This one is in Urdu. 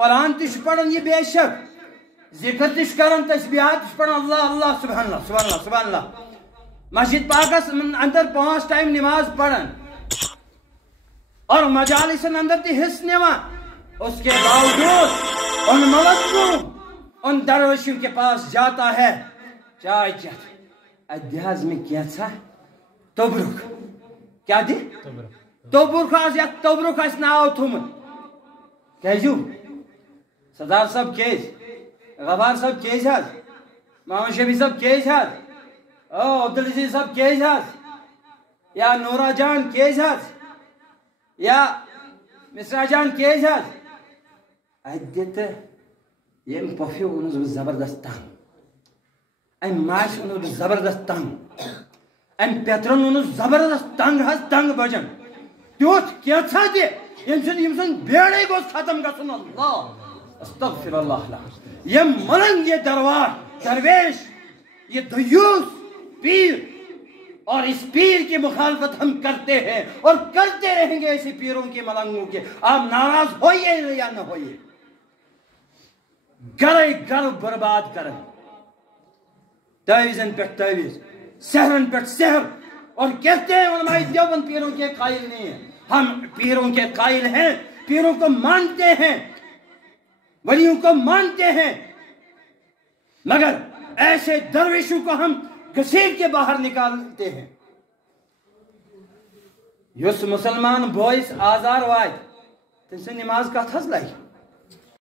قرآن تش پڑھن یہ بے شک ذکر تش کرن تسبیحات تش پڑھن اللہ اللہ سبحان اللہ سبحان اللہ سبحان اللہ مسجد پاکس اندر 5 ٹائم نماز پڑھن اور مجالسن اندر تی حص نوان اس کے باوجود ان ملکوں ان درویشوں کے پاس جاتا ہے چائے چاہتے ادھیاز میں کیا تھا تبرک کیا دی تبرک آز یا تبرک آز ناو تھومت کہجو صدار صاحب کیس غفار صاحب کیس ہاز محمد شبی صاحب کیس ہاز عبدالعزیز صاحب کیس ہاز یا نورا جان کیس ہاز یا مصرا جان کیس ہاز ادیت یم پفیو انہوں زبردست تنگ ام ماش انہوں زبردست تنگ ام پیترن انہوں زبردست تنگ ہاز تنگ بجن تیوت کیا تھا دے یم بیڑے گوز ختم کا سن اللہ استغفر اللہ یہ ملنگ یہ دربار درویش یہ دیوس پیر اور اس پیر کی مخالفت ہم کرتے ہیں اور کرتے رہیں گے ایسی پیروں کی ملنگوں کے آپ ناراض ہوئیے یا نہ ہوئیے گرے گر برباد کریں تعویذن پر تعویذ سحرن پر سحر اور کہتے ہیں علماء دیوبند پیروں کے قائل نہیں ہیں ہم پیروں کے قائل ہیں پیروں کو مانتے ہیں ولیوں کو مانتے ہیں مگر ایسے درویشوں کو ہم گھسیٹ کے باہر نکالتے ہیں یس مسلمان بوئس آزار وائد تن سے نماز کا تھز لائی